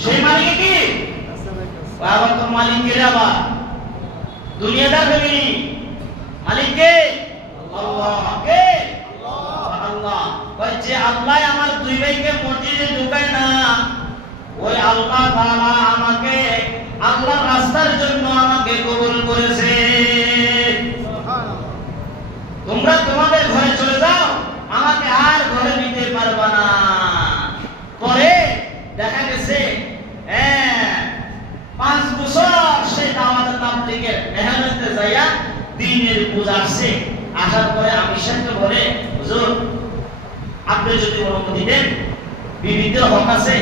সেই মালিকে কি? আবার তো মালিক কে? আবার দুনিয়াদার ফ্যামিলি, মালিক কে? আল্লাহ। কে? আল্লাহ। ওই যে আল্লাহ আমার দুই ভাইকে মসজিদে ঢুকায় না, ওই আল্লাহ তাআলা আমাকে আল্লাহর রাস্তার জন্য আমাকে কবুল করেছে। তোমরা তোমাদের ঘরে চলে যাও, আমাকে আর ঘরে নিতে পারবা না। পরে দেখা গেছে 5 বছর সে দাওয়াত তাবলীগের মেহনতে যাইয়া দ্বীনের বুঝ আসছে। আসার পরে আমি সাথে বলে, হুজুর আপনি যদি অনুমতি দেন, বিবিদের হক আছে,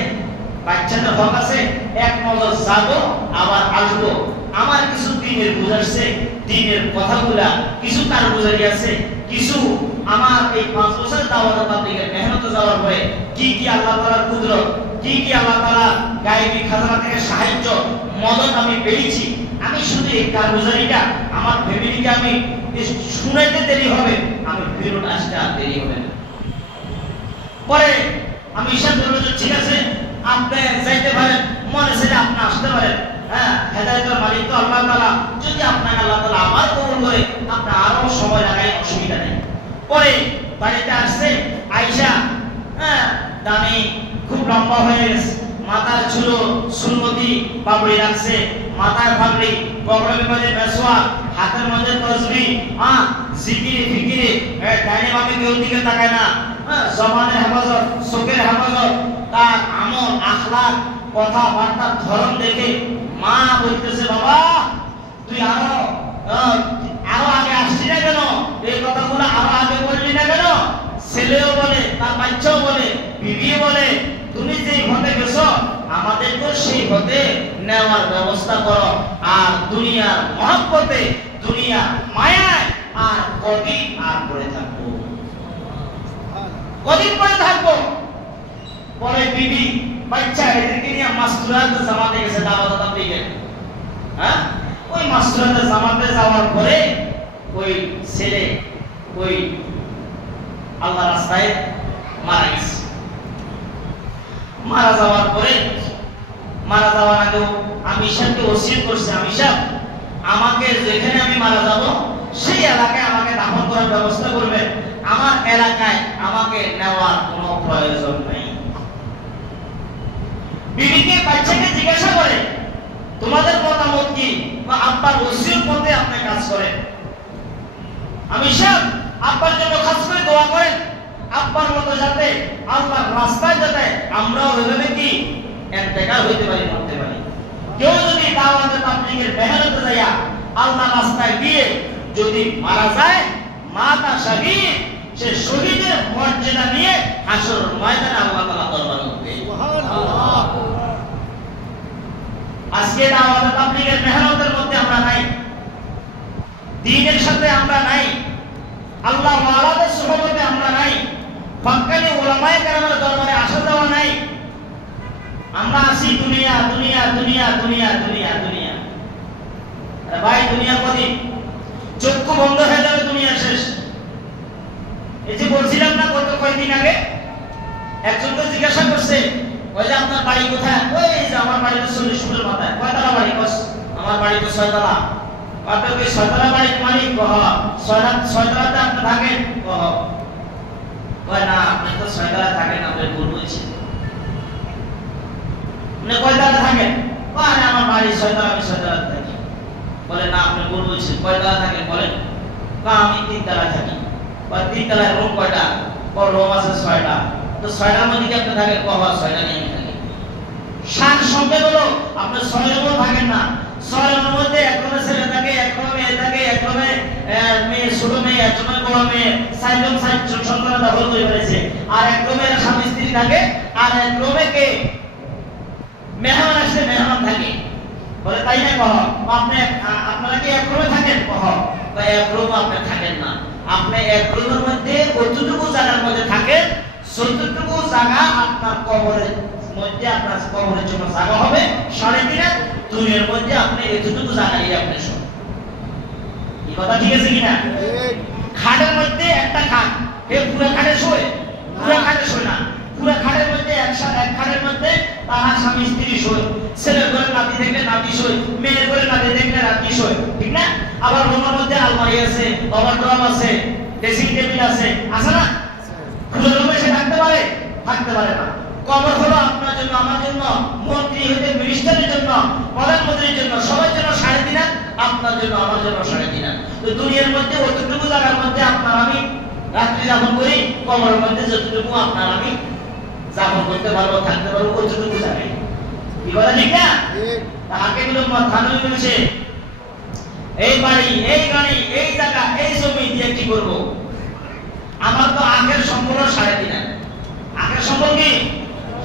বাচ্চাদের হক আছে, এক নজর যাবো আবার আসবো, আমার কিছু দ্বীনের বুঝ আসছে, দ্বীনের কথাগুলা কিছু তার বুঝাই আছে, কিছু আমার এই 5 বছর দাওয়াত তাবলীগের মেহনতে যাওয়ার পরে কি কি আল্লাহ তাআলার কুদরত, কি কি আল্লাহ তাআলা গায়েবী খাজানা থেকে সাহায্য মদত আমি পেয়েছি, আমি শুধু এই কারগুজারিটা আমার ফ্যামিলিকে আমি শুনাইতে দেরি হবে, আমি ফেরত আসতে আর দেরি হবে না। পরে আমি ইশারা করলাম, ঠিক আছে আপনি যাইতে পারেন, মনে ছেড়ে আপনি আসতে পারেন, হেদায়েতের মালিক তো আল্লাহ তাআলা, যদি আপনাকে আল্লাহ তাআলা আবার কবুল করে আপনি আরো সময় লাগাই, অসুবিধা নেই। পরে বাড়িতে আসছে, আয়েশা দামি খুব লম্বা হয়ে গেছে, মাথার চুল সুন্নতি পাগড়ি রাখছে, মাথায় পাগড়ি, কবরের মধ্যে মেসওয়াক, হাতের মধ্যে তাসবিহ, জিকিরে ফিকিরে, ডাইনে বামে কেউ দিকে তাকায় না, জবানের হেফাজত, চোখের হেফাজত, তার আমল আখলাক কথাবার্তার ধরন দেখে মা বলতেছে, বাবা তুই আরো আগে আসছি না কেন, এই কথাগুলো আরো আগে বললি না কেন? ছেলেও বলে, তার বাচ্চাও বলে, বিবিও বলে, তুমি যেই পথে গেছো আমাদেরকেও সেই পথে নেওয়ার ব্যবস্থা করো, আর দুনিয়ার মহব্বতে, দুনিয়ার মায়ায় আর কদিন আর পড়ে থাকবো, কদিন পড়ে থাকবো। পরে বিবি বাচ্চা এদেরকে নিয়ে মাস্তুরাতে জামাতে গেছে, দাওয়াত তাবলীগে। ওই মাস্তুরাতে জামাতে যাওয়ার পরে ওই ছেলে ওই আল্লাহ রাস্তায় মারা গেছে। মারা যাওয়ার পরে, মারা যাওয়ার আগে আমি ঈশাকে ওসিয়ত করছি, আমি ঈশা আমাকে যেখানে আমি মারা যাব সেই এলাকায় আমাকে দাফন করার ব্যবস্থা করবে, আমার এলাকায় আমাকে নেওয়ার কোনো প্রয়োজন নেই। বিবিকে বাচ্চাকে জিজ্ঞাসা করে, তোমাদের মতামত কি? আব্বার ওসিয়ত মতে আপনি কাজ করেন। আমি ঈশা আব্বার জন্য খাস করে দোয়া করেন, আব্বার মতো যাতে আল্লাহর রাস্তায় যাতে আমরাও ওইভাবে কি ইন্তেকাল হইতে পারি, মরতে পারি। কেউ যদি দাওয়াত তাবলীগের মেহনতে যাইয়া আল্লাহর রাস্তায় গিয়ে যদি মারা যায়, মাতা শহীদ, সে শহীদের মর্যাদা নিয়ে হাসর ময়দানে আল্লাহ তাআলা দরবারে উঠবে। সুবহানাল্লাহ। আজকে দাওয়াত তাবলীগের মেহনতের মধ্যে আমরা নাই, দ্বীনের সাথে আমরা নাই, আল্লাহ ওয়ালাদের সুহবতে আমরা নাই, হক্কানি উলামায়ে কেরামের দরবারে আসা যাওয়া নাই। আমরা আছি দুনিয়া দুনিয়া দুনিয়া দুনিয়া দুনিয়া দুনিয়া। আরে ভাই দুনিয়া কদিন? চক্ষু বন্ধ হয়ে যাবে, দুনিয়া শেষ। এই যে বলছিলাম না গত কয়েকদিন আগে, একজনকে জিজ্ঞাসা করছে, ওই যে আপনার বাড়ি কোথায়? ওই যে আমার বাড়ি তো 40 ফুটের মাথায়। কয়তলা বাড়ি? আমার বাড়ি তো 6 তলা। আপনি ওই 6 তলা বাড়ির মালিক? কহ 6 তলাতে আপনি থাকেন? কহ কয় না, আপনি তো 6 তলায় থাকেন, আপনি ভুল বলছেন। আপনি কয় তলায় থাকেন? কয় আমার বাড়ি 6 তলা, আমি 6 তলাতে থাকি। বলে না, আপনি ভুল বলছেন। কয় তলায় থাকেন বলেন? কয় আমি 3 তলায় থাকি। কয় 3 তলায় রুম কয়টা? কয় রুম আছে 6টা। তো 6টার মধ্যে কি আপনি থাকেন? কহ 6টা নিয়ে আমি থাকি। সাত সংখ্যা হলো আপনি 6 রুমও থাকেন না। 6 রুমের মধ্যে এক রুমে ছেলে থাকে, এক রুমে মেয়ে থাকে, এক রুমে মেয়ে ছোট মেয়ে, এক রুমে বড় মেয়ে, 4 জন সন্তান দখল করে ফেলেছে। আর এক রুমে স্বামী স্ত্রী থাকে, আর এক রুমে কে মেহমান আসে, মেহমান থাকে। বলে তাই না? কহ আপনারা কি এক রুমে থাকেন? কহ এক রুমে আপনি থাকেন না। আপনি এক রুমের মধ্যে কতটুকু জায়গার মধ্যে থাকেন, যতটুকু জায়গা আপনার কবরের মধ্যে, আপনার কবরের জন্য জায়গা হবে 3.5 দুনিয়ার মধ্যে আপনি এতটুকু জায়গা নিয়ে আপনি শোন। এই কথা ঠিক আছে কিনা? খাটের মধ্যে একটা খাট, পুরো খাটে শোয়? পুরো খাটে শোয় না। পুরো খাটের মধ্যে এক খাটের মধ্যে তারা স্বামী স্ত্রী শোয়। ছেলের ঘরে নাতি দেখলে নাতি শোয়, মেয়ের ঘরে নাতি দেখলে নাতি শোয়, ঠিক না? আবার রুমের মধ্যে আলমারি আছে, ওভারড্রপ আছে, ড্রেসিং টেবিল আছে, আছে না? পুরো রুমে সে থাকতে পারে? থাকতে পারে না। কবর হলো আপনার জন্য, আমার জন্য, মন্ত্রী হতে মিনিস্টারের জন্য, প্রধানমন্ত্রীর জন্য, সবার জন্য 3.5, আপনার জন্য আমার জন্য 3.5। তো দুনিয়ার মধ্যে অতটুকু জায়গার মধ্যে আপনার আমি রাত্রি যাপন করি, কবরের মধ্যে যতটুকু আপনার আমি যাপন করতে পারবো, থাকতে পারবো, অতটুকু জায়গায়। কি বলে ঠিক না? তাহাকে গুলো থানু বলছে এই বাড়ি, এই গাড়ি, এই জায়গা, এই জমি দিয়ে কি করব? আমার তো আগের সম্পূর্ণ 3.5। আগের সম্পর্ক কি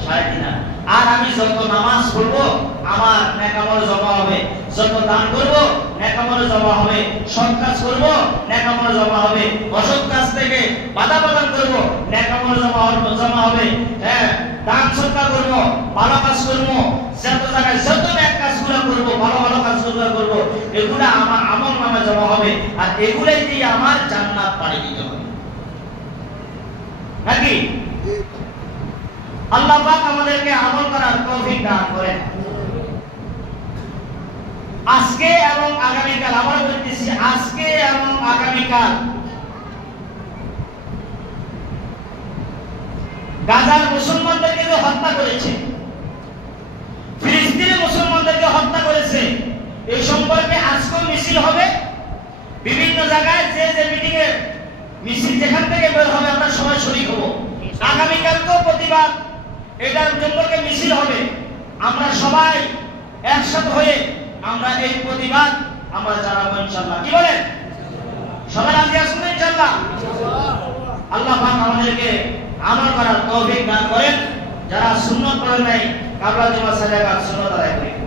3.5। আর আমি যত নামাজ পড়বো আমার নেক আমল জমা হবে, যত দান করব নেক আমল জমা হবে, সৎ কাজ করব নেক আমল জমা হবে, অসৎ কাজ থেকে বাধা প্রদান করব নেক আমল জমা হবে। হ্যাঁ, দান সৎকার করব, ভালো কাজ করব, যত জায়গায় যত নেক কাজগুলো করব, ভালো ভালো কাজগুলো করব, এগুলা আমার আমল নামে জমা হবে। আর এগুলাই দিয়ে আমার জান্নাত পাড়ি দিতে হবে। নাকি? আল্লাহ পাক আমাদেরকে আমল করার তৌফিক দান করেন। আজকে এবং আগামীকাল, আমরা বলতেছি আজকে এবং আগামীকাল গাজার মুসলমানদেরকে যে হত্যা করেছে, ফিলিস্তিনের মুসলমানদেরকে হত্যা করেছে, এই সম্পর্কে আজকেও মিছিল হবে বিভিন্ন জায়গায়। যে যে মিটিং এ মিছিল যেখান থেকে বের হবে আমরা সবাই শরীক হব। আগামীকালকেও প্রতিবাদ এটার সম্পর্কে মিছিল হবে। আমরা সবাই একসাথে হয়ে আমরা এই প্রতিবাদ আমরা জানাবো ইনশাআল্লাহ। কি বলেন? সবাই রাজি আছেন ইনশাআল্লাহ? আল্লাহ পাক আমাদেরকে আমল করার তৌফিক দান করেন। যারা সুন্নাত পড়েন নাই, কাবলা জুমা সাজাগাত সুন্নাত আদায় করেন।